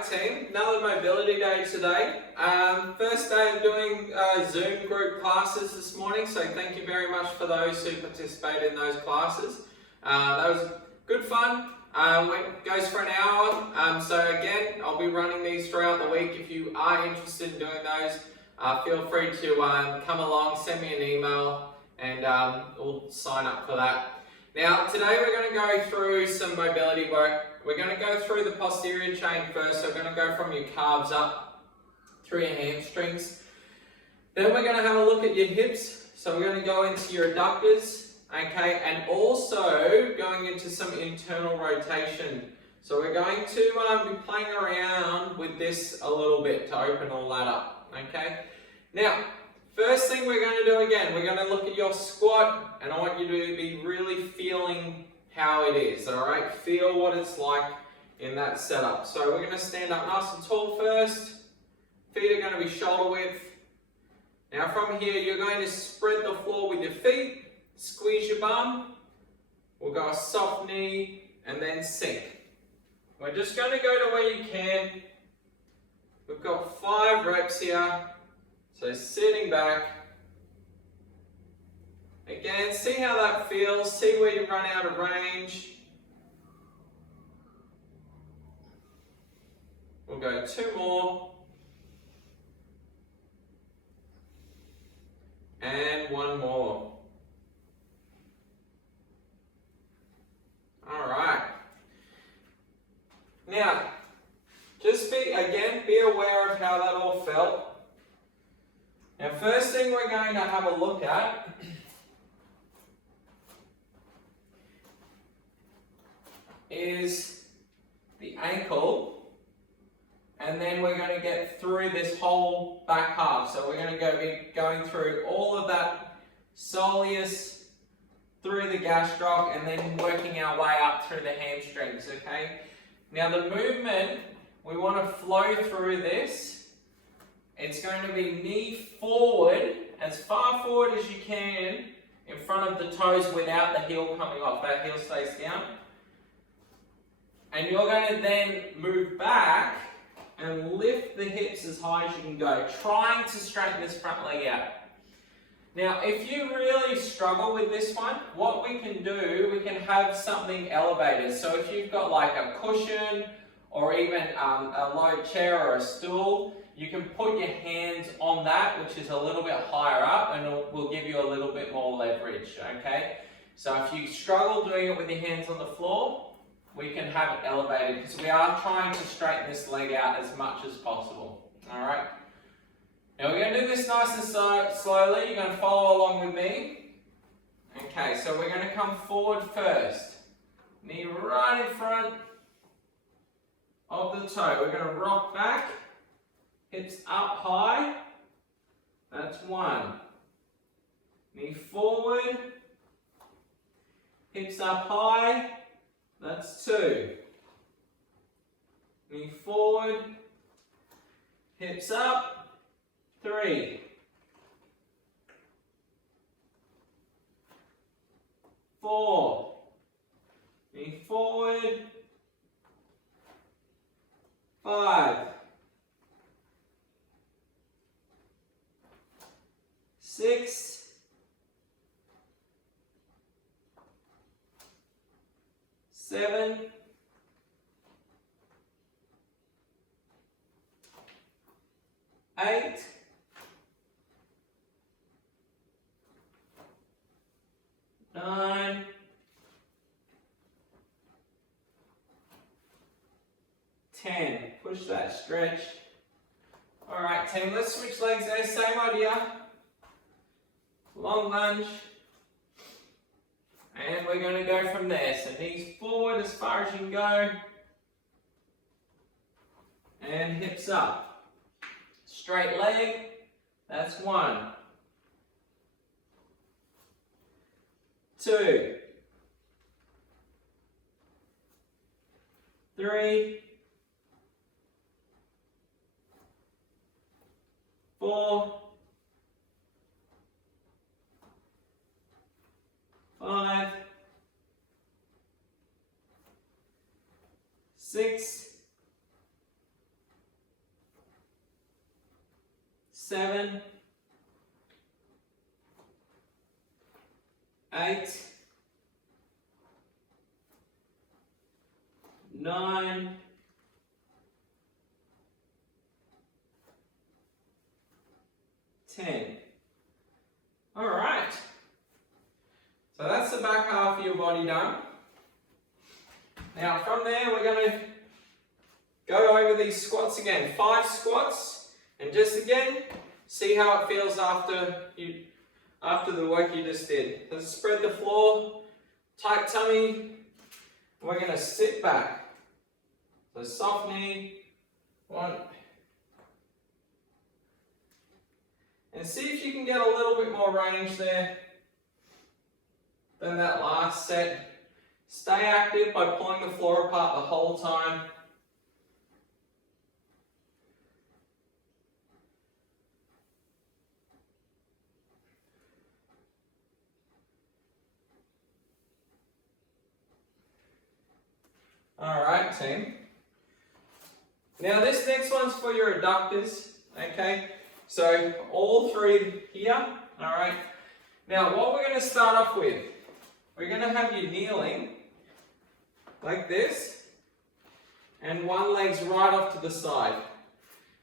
Alright team, another mobility day today. First day of doing Zoom group classes this morning, so thank you very much for those who participated in those classes. That was good fun. It goes for an hour, so again, I'll be running these throughout the week. If you are interested in doing those, feel free to come along, send me an email, and we'll sign up for that. Now, today we're going to go through some mobility work. We're going to go through the posterior chain first, so we're going to go from your calves up through your hamstrings. Then we're going to have a look at your hips, so we're going to go into your adductors, okay, and also going into some internal rotation. So we're going to be playing around with this a little bit to open all that up, okay. Now, first thing we're going to do again, we're going to look at your squat, and I want you to be really feeling how it is, alright? Feel what it's like in that setup. So we're going to stand up nice and tall first. Feet are going to be shoulder width. Now from here, you're going to spread the floor with your feet, squeeze your bum. We'll go a soft knee and then sink. We're just going to go to where you can. We've got 5 reps here. So sitting back. Again, see how that feels, see where you run out of range. We'll go 2 more. And 1 more. Alright. Now, just be aware of how that all felt. Now, first thing we're going to have a look at is the ankle, and then we're going to get through this whole back half. So we're going to be going through all of that soleus through the gastroc and then working our way up through the hamstrings, okay? Now the movement, we want to flow through this. It's going to be knee forward, as far forward as you can in front of the toes without the heel coming off. That heel stays down. And you're going to then move back and lift the hips as high as you can go, trying to straighten this front leg out. Now, if you really struggle with this one, what we can do, we can have something elevated. So if you've got like a cushion or even a low chair or a stool, you can put your hands on that, which is a little bit higher up, and it will give you a little bit more leverage, okay? So if you struggle doing it with your hands on the floor, we can have it elevated because we are trying to straighten this leg out as much as possible. Alright? Now we're going to do this nice and slowly. You're going to follow along with me. Okay, so we're going to come forward first. Knee right in front of the toe. We're going to rock back. Hips up high. That's 1. Knee forward. Hips up high. That's 2. Knee forward, hips up, 3. 4. Knee forward, 5. 6. 7, 8, 9, 10. Push that stretch. Alright team, let's switch legs there, same idea. Long lunge. And we're going to go from there. So knees forward as far as you can go. And hips up. Straight leg. That's 1. 2. 3. 4. 5. 6, 7, 8, 9, 10. All right. So that's the back half of your body done. Now from there we're going to go over these squats again. 5 squats, and just again see how it feels after the work you just did. Let's spread the floor, tight tummy. We're going to sit back. So soft knee, 1. And see if you can get a little bit more range there than that last set. Stay active by pulling the floor apart the whole time. Alright, team. Now this next one's for your adductors, okay? So all 3 here, alright? Now what we're going to start off with, we're going to have you kneeling like this, and one leg's right off to the side.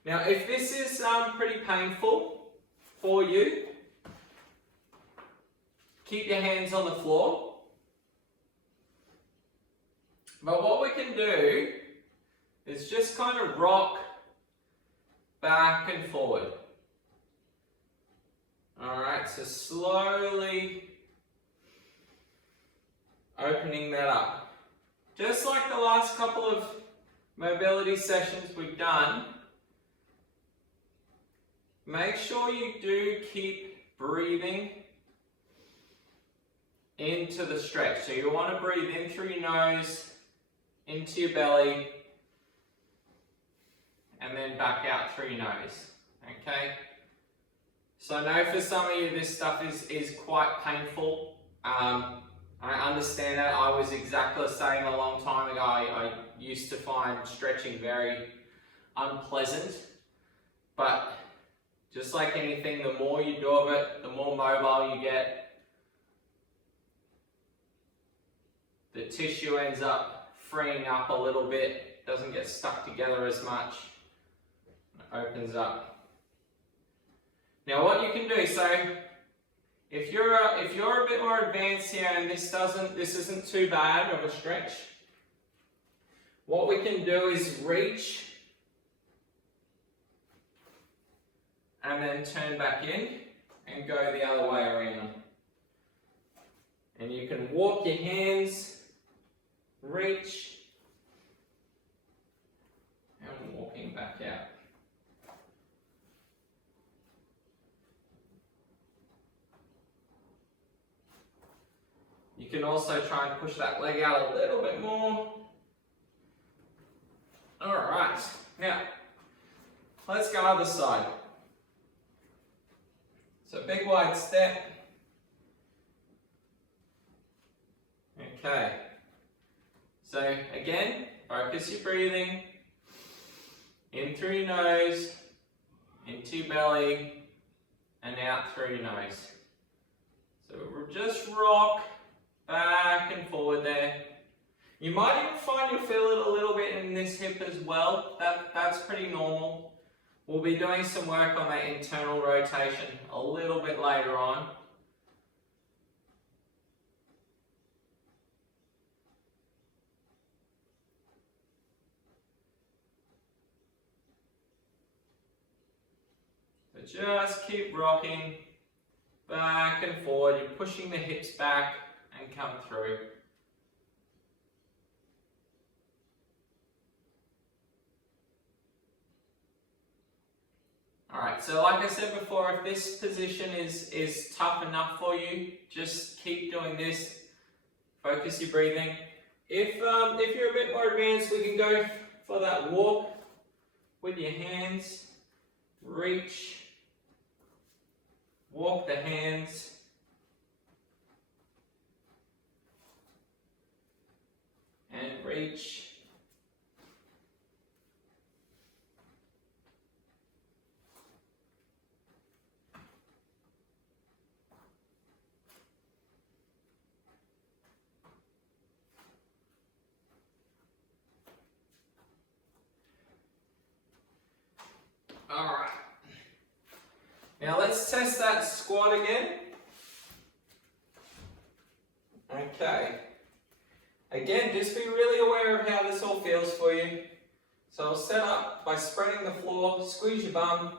Now if this is pretty painful for you, keep your hands on the floor. But what we can do is just kind of rock back and forward. Alright, so slowly opening that up. Just like the last couple of mobility sessions we've done, make sure you do keep breathing into the stretch. So you want to breathe in through your nose, into your belly, and then back out through your nose, okay? So I know for some of you this stuff is quite painful. I understand that. I was exactly the same a long time ago. I used to find stretching very unpleasant, but just like anything, the more you do of it, the more mobile you get. The tissue ends up freeing up a little bit, doesn't get stuck together as much, it opens up. Now what you can do, so if you're a bit more advanced here and this isn't too bad of a stretch, what we can do is reach and then turn back in and go the other way around. And you can walk your hands, reach, and walking back out. You can also try and push that leg out a little bit more. Alright, now let's go other side. So big wide step. Okay. So again, focus your breathing in through your nose, into your belly, and out through your nose. So we'll just rock back and forward there. You might even find you'll feel it a little bit in this hip as well. That's pretty normal. We'll be doing some work on that internal rotation a little bit later on. Just keep rocking back and forward. You're pushing the hips back and come through. Alright, so like I said before, if this position is tough enough for you, just keep doing this. Focus your breathing. If you're a bit more advanced, we can go for that walk with your hands. Reach. Walk the hands. And reach. Now let's test that squat again. Okay. Again, just be really aware of how this all feels for you. So I'll set up by spreading the floor, squeeze your bum,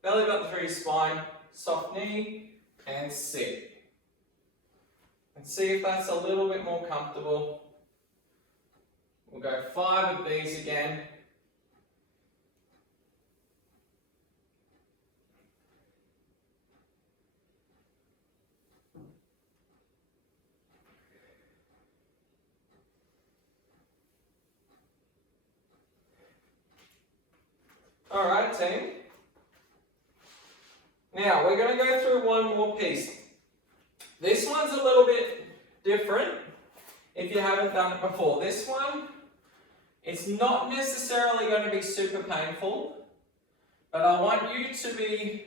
belly button through your spine, soft knee, and sit. And see if that's a little bit more comfortable. We'll go 5 of these again. Alright team, now we're going to go through one more piece. This one's a little bit different if you haven't done it before. This one, it's not necessarily going to be super painful, but I want you to be,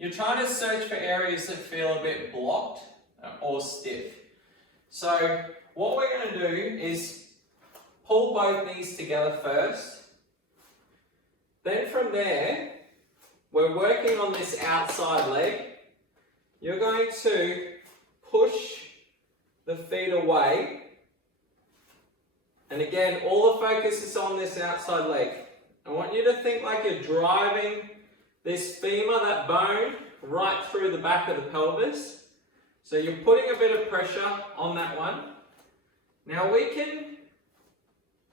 you're trying to search for areas that feel a bit blocked or stiff. So what we're going to do is pull both knees together first. Then from there, we're working on this outside leg. You're going to push the feet away. And again, all the focus is on this outside leg. I want you to think like you're driving this femur, that bone, right through the back of the pelvis. So you're putting a bit of pressure on that one. Now we can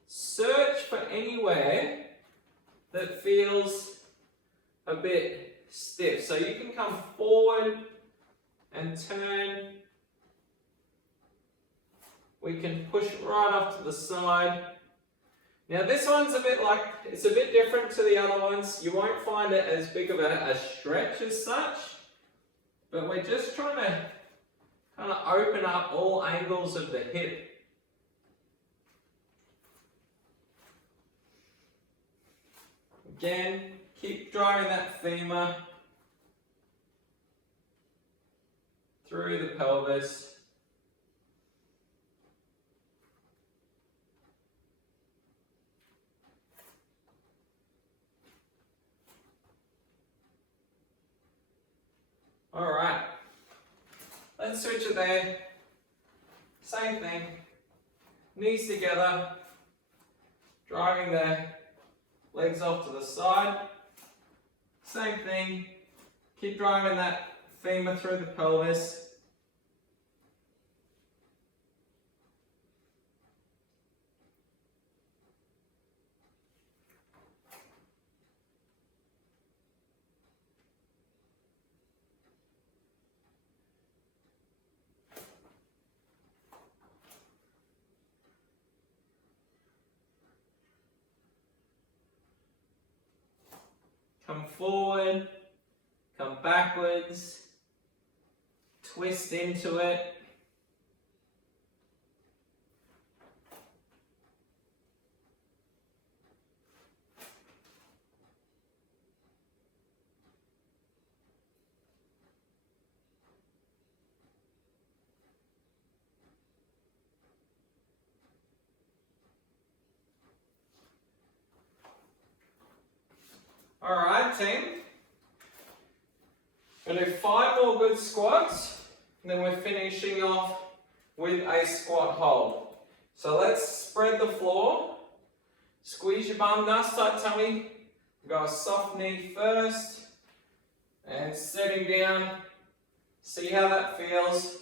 search for anywhere that feels a bit stiff. So you can come forward and turn. We can push right off to the side. Now this one's a bit like, it's a bit different to the other ones. You won't find it as big of a stretch as such, but we're just trying to kind of open up all angles of the hip. Again, keep driving that femur through the pelvis. All right, let's switch it there. Same thing, knees together, driving the legs off to the side. Same thing, keep driving that femur through the pelvis. Come forward, come backwards, twist into it. Alright team, we're going to do 5 more good squats, and then we're finishing off with a squat hold. So let's spread the floor, squeeze your bum, nice tight tummy, go a soft knee first, and setting down, see how that feels.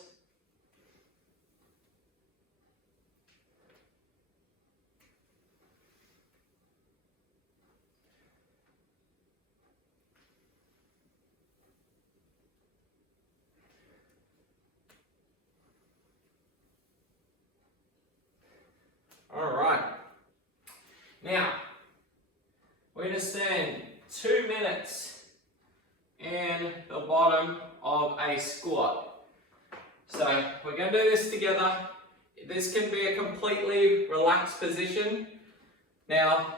Alright, now we're going to stand 2 minutes in the bottom of a squat. So we're going to do this together. This can be a completely relaxed position. Now,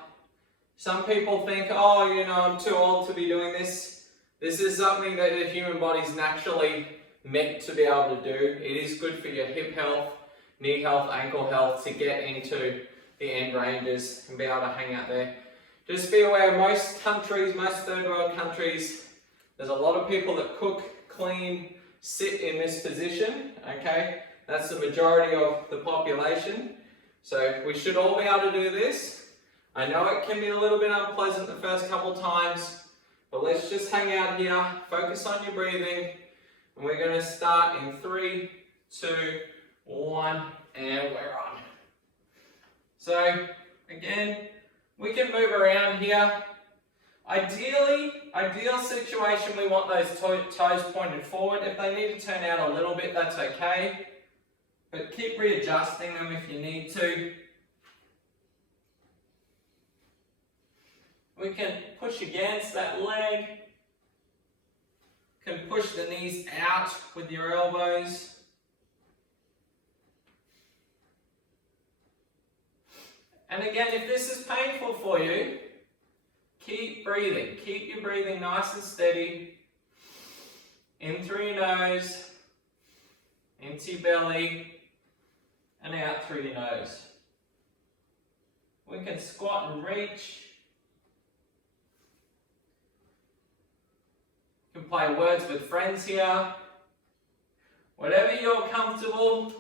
some people think, oh, you know, I'm too old to be doing this. This is something that the human body's naturally meant to be able to do. It is good for your hip health, knee health, ankle health, to get into the end ranges and be able to hang out there. Just be aware, most countries, most third world countries, There's a lot of people that cook, clean, sit in this position, okay? That's the majority of the population. So we should all be able to do this. I know it can be a little bit unpleasant the first couple times, but let's just hang out here, focus on your breathing, and we're going to start in 3, 2, 1, and we're on. So again, we can move around here. Ideal situation, we want those toes pointed forward. If they need to turn out a little bit, that's okay. But keep readjusting them if you need to. We can push against that leg. Can push the knees out with your elbows. And again, if this is painful for you, keep breathing. Keep your breathing nice and steady. In through your nose, into your belly, and out through your nose. We can squat and reach. You can play words with friends here. Whatever you're comfortable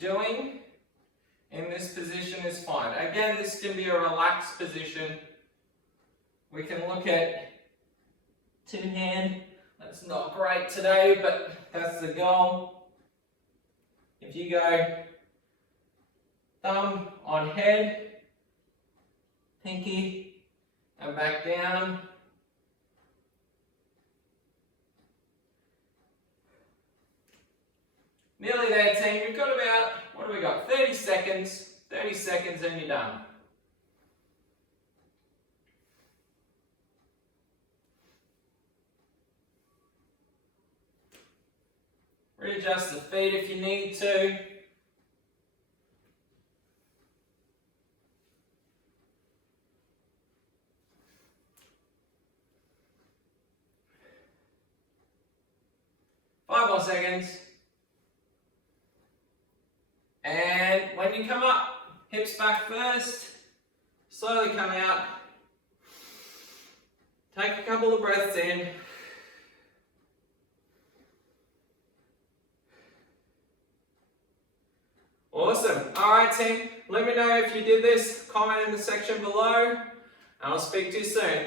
doing in this position is fine. Again, this can be a relaxed position. We can look at two-hand. That's not great today, but that's the goal. If you go thumb on head, pinky, and back down. Nearly there, team. We've got about, what do we got? 30 seconds. 30 seconds and you're done. Readjust the feet if you need to. Five more seconds. And when you come up, hips back first, slowly come out. Take a couple of breaths in. Awesome. All right, team. Let me know if you did this. Comment in the section below, and I'll speak to you soon.